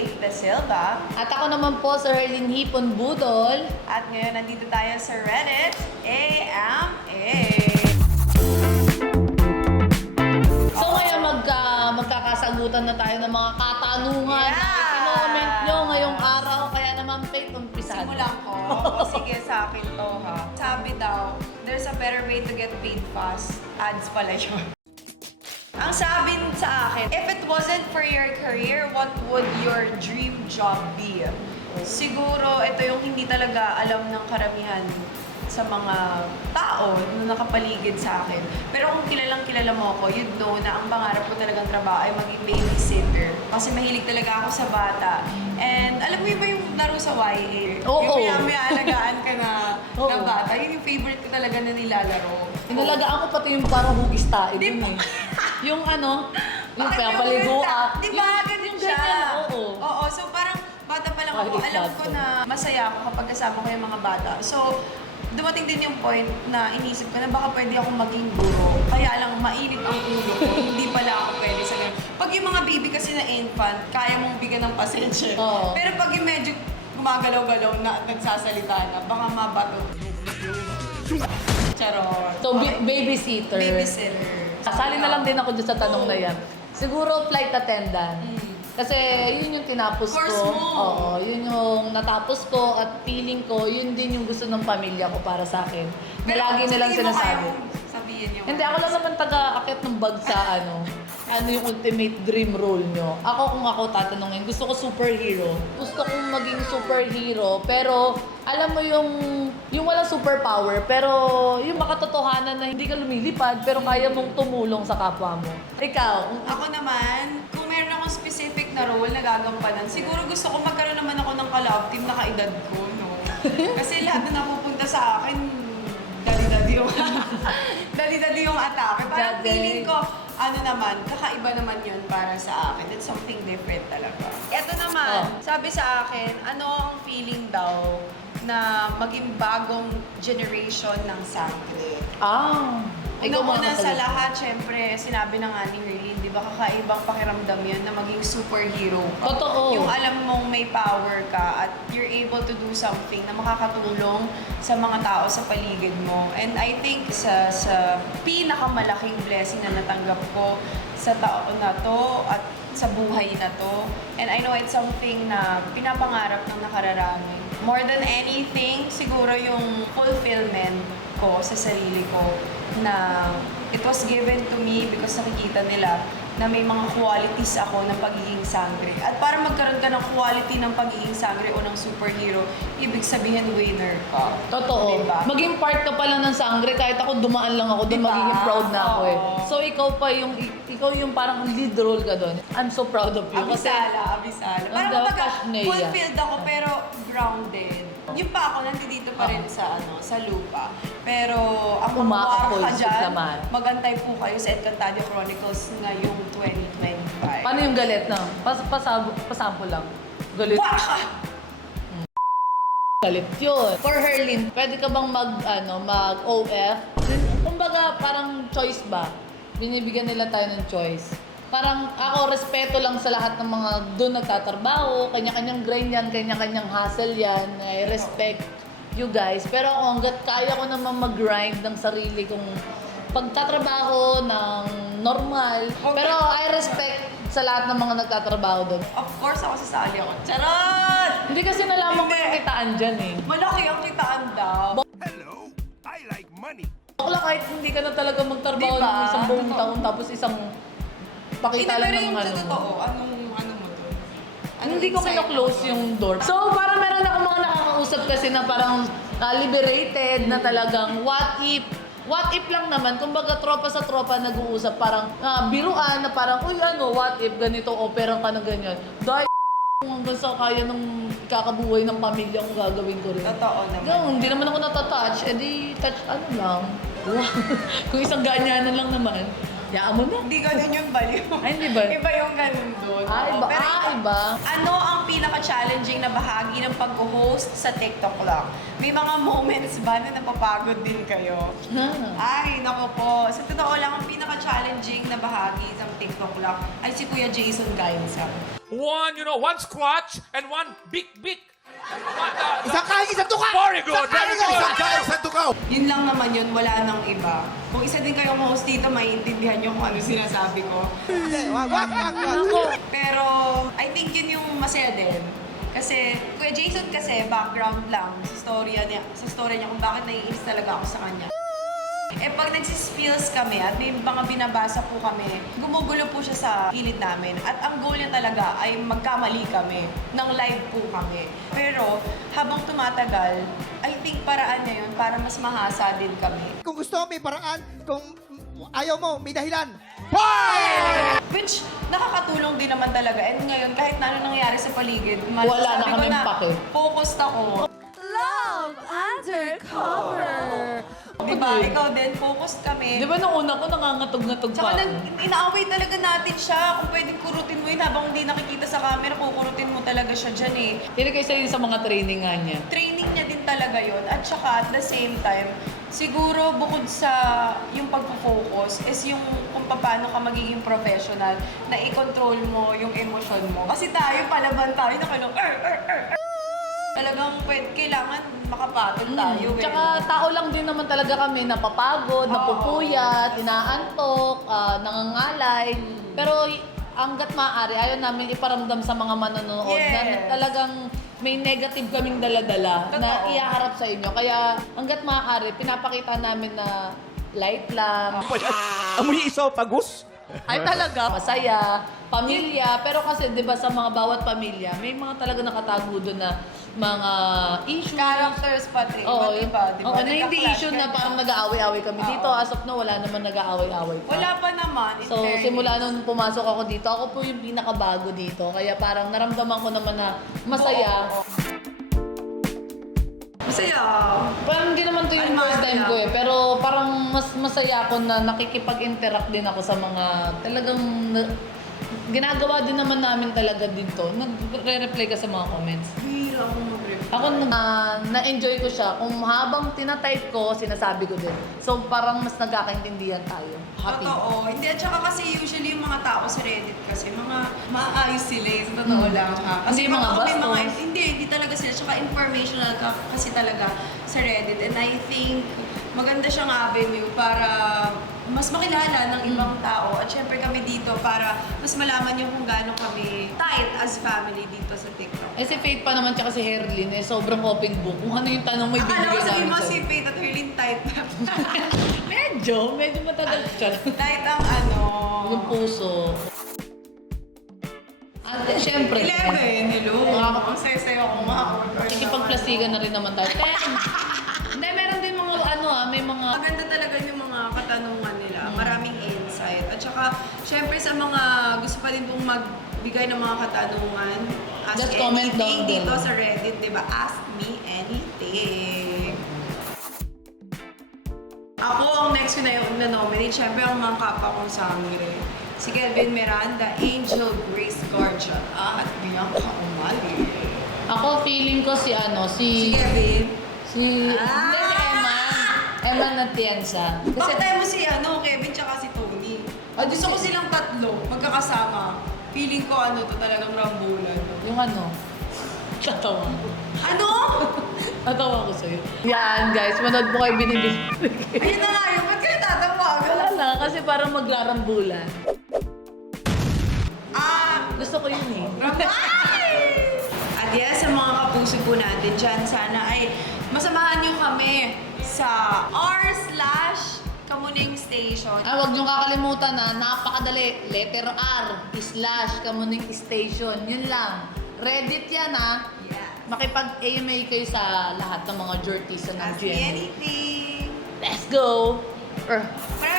Faith De Silva. At ako naman po, Sir Herlin Hipon Budol. At ngayon, nandito tayo sa Reddit AMA. So ngayon, magkakasagutan na tayo ng mga katanungan na i-comment nyo ngayong araw. Kaya naman, Faith, umpisahan. Simulan ko. O sige, sa akin to ha. Sabi daw, there's a better way to get paid fast. Ads pala yun. Ang sabi sa akin, if it wasn't for your career, what would your dream job be? Siguro, ito yung hindi talaga alam ng karamihan sa mga tao na nakapaligid sa akin. Pero kung kilala mo ako, you'd know na ang pangarap ko talagang trabaho ay maging babysitter. Kasi mahilig talaga ako sa bata. And alam mo yun ba yung laro sa YA? Oo. Yung may alagaan ka na bata. Yun yung favorite ko talaga na nilalaro. Inalagaan ko pati yung parang hugis tayo dun eh. Yung ano, yung pinapaligo ka. Di ba? Ganun siya. Ganyan, oo. Oo, so parang bata pa lang ako, Kahit alam ko bata. na masaya ako kapag kasama ko yung mga bata. So, dumating din yung point na inisip ko na baka pwede ako maging guro. Kaya lang mainit ang ulo ko, hindi pala ako pwede sa ganun. Pag yung mga baby kasi na infant, kaya mong bigyan ng pasensya. Oo. Pero pag yung medyo gumagalaw-galaw na nagsasalita na, baka mabato. Charot. So, babysitter. Babysitter. Kasali na lang din ako dyan sa tanong na yan. Siguro flight attendant. Kasi yun yung tinapos Course ko. mo. Oo, yun yung natapos ko at feeling ko, yun din yung gusto ng pamilya ko para sa akin. Na lagi nilang sinasabi. Sabihin niyo. Hindi, ako lang naman taga-akit ng bag sa ano yung ultimate dream role nyo. Ako kung ako tatanungin, gusto ko superhero. Gusto kong maging superhero, pero alam mo yung walang superpower, pero yung makatotohanan na hindi ka lumilipad, pero kaya mong tumulong sa kapwa mo. Ikaw? Ako naman, kung meron akong specific na role na gagampanan, siguro gusto ko magkaroon naman ako ng ka-love team na kaedad ko, no? Kasi lahat na napupunta sa akin, dali-dali yung dali-dali yung atake. Parang Dali. feeling ko, ano naman, kakaiba naman yun para sa akin. It's something different talaga. Ito naman, sabi sa akin, ano ang feeling daw na maging bagong generation ng sangre? Ikaw Una sa nakasagot. lahat, syempre, sinabi na nga ni Riley, di ba kakaibang pakiramdam yun na maging superhero ka. Totoo. Yung alam mong may power ka at you're able to do something na makakatulong sa mga tao sa paligid mo. And I think sa pinakamalaking blessing na natanggap ko sa taon na to at sa buhay na to. And I know it's something na pinapangarap ng nakararami. More than anything, siguro yung fulfillment ko sa sarili ko na it was given to me because nakikita nila na may mga qualities ako ng pagiging sangre. At para magkaroon ka ng quality ng pagiging sangre o ng superhero, ibig sabihin winner ka. Totoo. Diba? Maging part ka pala ng sangre, kahit ako dumaan lang ako doon, Diba? magiging proud na ako eh. Oo. So ikaw yung parang lead role ka doon. I'm so proud of you. Abisala. Ang Parang daw, kumbaga, Cash Nea. fulfilled ako pero grounded. Yung pa ako, nandito pa rin sa lupa. Pero ang Umaapoy ka dyan, naman. magantay po kayo sa Encantadio Chronicles ngayong 2025. Paano yung galit na? Pasample lang. Galit. Waka! Galit yun. For Herlin, pwede ka bang mag-OF? Kumbaga, parang choice ba? Binibigyan nila tayo ng choice. Parang ako, respeto lang sa lahat ng mga doon nagtatrabaho, kanya-kanyang grind yan, kanya-kanyang hustle yan. I respect you guys. Pero ako, hanggat kaya ko naman mag-grind ng sarili kong pagtatrabaho ng normal. Okay. Pero I respect sa lahat ng mga nagtatrabaho doon. Of course, ako sasali ako. Charot! Hindi kasi nalaman ko yung kitaan dyan eh. Malaki ang kitaan daw. Hello, I like money. Bakla kahit hindi ka na talaga magtrabaho Diba? ng isang buong Totoo. taon tapos isang pakita lang ng Pero yung ano sa mo. totoo, ano mo doon? Hindi ko kino-close yung door. So, parang meron ako mga nakakausap kasi na parang liberated na talagang what if lang naman, kumbaga tropa sa tropa nag-uusap, parang biruan na parang, uy what if ganito, opera ka na ganyan. Dahil hanggang sa kaya ng kakabuhay ng pamilya kong gagawin ko rin. Totoo naman. Hindi naman ako natatouch, edi touch ano lang. Wow. Kung isang ganyanan lang naman. Yaan mo na. Hindi ganun yung baliw. Ay, hindi ba? Iba yung ganun doon. Iba. Pero Iba. ano ang pinaka-challenging na bahagi ng pag-host sa TikTok lang? May mga moments ba na napapagod din kayo? Ay, nako po. Sa totoo lang, ang pinaka-challenging na bahagi ng TikTok lang ay si Kuya Jason Gainsa. One squatch and one big. Isang kain, isang tuka! Very good, very good. Isang kain, isang tukaw! Yun lang naman yun, wala nang iba. Kung isa din kayong host dito, maiintindihan nyo kung ano sinasabi ko. Wag. Pero I think yun yung masaya din. Kasi Kuya Jason kasi background lang sa story niya kung bakit naiinis talaga ako sa kanya. Eh pag nagsispills kami at may mga binabasa po kami, gumugulo po siya sa gilid namin. At ang goal niya talaga ay magkamali kami, ng live po kami. Pero habang tumatagal, I think paraan niya yun para mas mahasa din kami. Kung gusto mo, may paraan. Kung ayaw mo, may dahilan. Which nakakatulong din naman talaga. And ngayon, kahit na ano nangyayari sa paligid, Wala na sabi ko kaming pake. focused ako. Love Undercover. Diba? Ikaw din, focused kami. Di ba nung una ko nangangatog-ngatog Tsaka pa ako? inaaway talaga natin siya. Kung pwedeng kurutin mo yun habang hindi nakikita sa camera, kukurutin mo talaga siya dyan eh. Hindi kayo sa mga training nga niya. Training niya din talaga yun. At saka at the same time, siguro bukod sa yung pagpo-focus is yung kung paano ka magiging professional na i-control mo yung emosyon mo. Kasi tayo, palaban tayo na kailang talagang kailangan makapatol tayo. Eh. Tsaka tao lang din naman talaga kami, napapagod, napupuyat, inaantok, nangangalay. Pero hanggat maaari, ayaw namin iparamdam sa mga manonood na Yes. talagang may negative kaming daladala na Totoo. ihaharap sa inyo. Kaya hanggat maaari, pinapakita namin na light lang. Amoy esophagus. Ay talaga, masaya, pamilya. Pero kasi 'di ba sa mga bawat pamilya, may mga talaga nakatago doon na mga issues. Characters pati. Oo, Iba, diba? Oo, na hindi Nagka-clash issue na ganun. parang nag-aaway-aaway kami dito. As of now, wala naman nag-aaway-aaway pa. Wala pa naman. in So, fairness. simula nung pumasok ako dito, ako po yung pinakabago dito. Kaya parang naramdaman ko naman na masaya. Oo. Masaya. Parang hindi naman to yung Ay, first time masaya. ko eh. Pero parang mas masaya ako na nakikipag-interact din ako sa mga talagang ginagawa din naman namin talaga dito. Nagre-reply ka sa mga comments. Hira akong mag-reply. Ako na-enjoy ko siya. Kung habang tinatype ko, sinasabi ko din. So parang mas nagkakaintindihan tayo. Happy. Totoo. Hindi, at saka kasi usually yung mga tao sa Reddit kasi mga maayos sila eh, sa totoo lang. Ha? Kasi Hindi mga baka may bastos. hindi talaga sila. Tsaka informational ka kasi talaga sa Reddit. And I think maganda siyang avenue para mas makilala ng ibang tao. At syempre kami dito para mas malaman niyo kung gaano kami tight as family dito sa TikTok. Eh si Faith pa naman tsaka si Herlin eh sobrang open book. Kung ano yung tanong mo Akala ko ibibigay sabihin namin mo sa'yo. si Faith at Herlin tight na. Medyo matagal siya. Tight ang ano. Yung puso. At syempre, 11, hello. Mga- Ang saya-saya ako makakapag ikipagplastikan na rin naman tayo. Hindi, meron din mga may mga... Maganda talaga yung mga katanungan nila. Maraming insight. At saka, syempre sa mga gusto pa din pong magbigay ng mga katanungan, ask Just comment anything down dito below. sa Reddit, di ba? Ask me anything. Ako, ang next ko na yung na-nominate, syempre ang mga kapwa kong Samire. Si Kelvin Miranda, Angel Grace Garcia, at Bianca Umali. Ako feeling ko si Si Kevin. Hindi, si Ah! Emma. Emma Natienza. Kasi, Bakit tayo mo si Kevin tsaka si Tony? Gusto ko silang tatlo, magkakasama. Feeling ko to talagang rambulan. yung tatawa. Ano? Tatawa ko sa'yo. Yan guys, manood mo kayo binibig. Ayun na nga yun, ba't ka natatawa? Wala lang, kasi parang maglarambulan. Gusto ko yun eh. Ay! At yes, sa mga kapuso po natin dyan, sana ay masamahan niyo kami sa r/Kamuning Station. Huwag niyong kakalimutan na napakadali. Letter R, / Kamuning Station. Yun lang. Reddit yan Yes. Makipag-AMA kayo sa lahat ng mga jerkies ng Ask me GMA. anything. Let's go!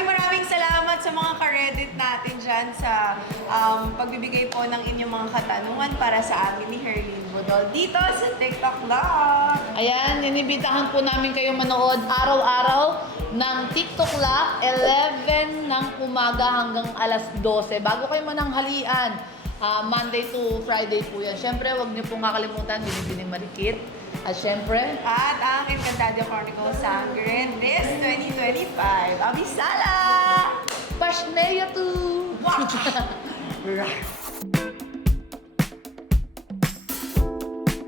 Maraming salamat sa mga ka-Reddit natin dyan sa pagbibigay po ng inyong mga katanungan para sa amin ni Herlin Bodol dito sa TikTok Vlog. Ayan, inibitahan po namin kayo manood araw-araw ng TikTok Lab, 11 ng umaga hanggang alas 12. Bago kayo mananghalian, Monday to Friday po yan. Siyempre, huwag niyo pong kakalimutan, Binibining Marikit. At siyempre, At ang Encantadia Chronicles Sangre this 2025. Abisala! Pashnea to! Wow!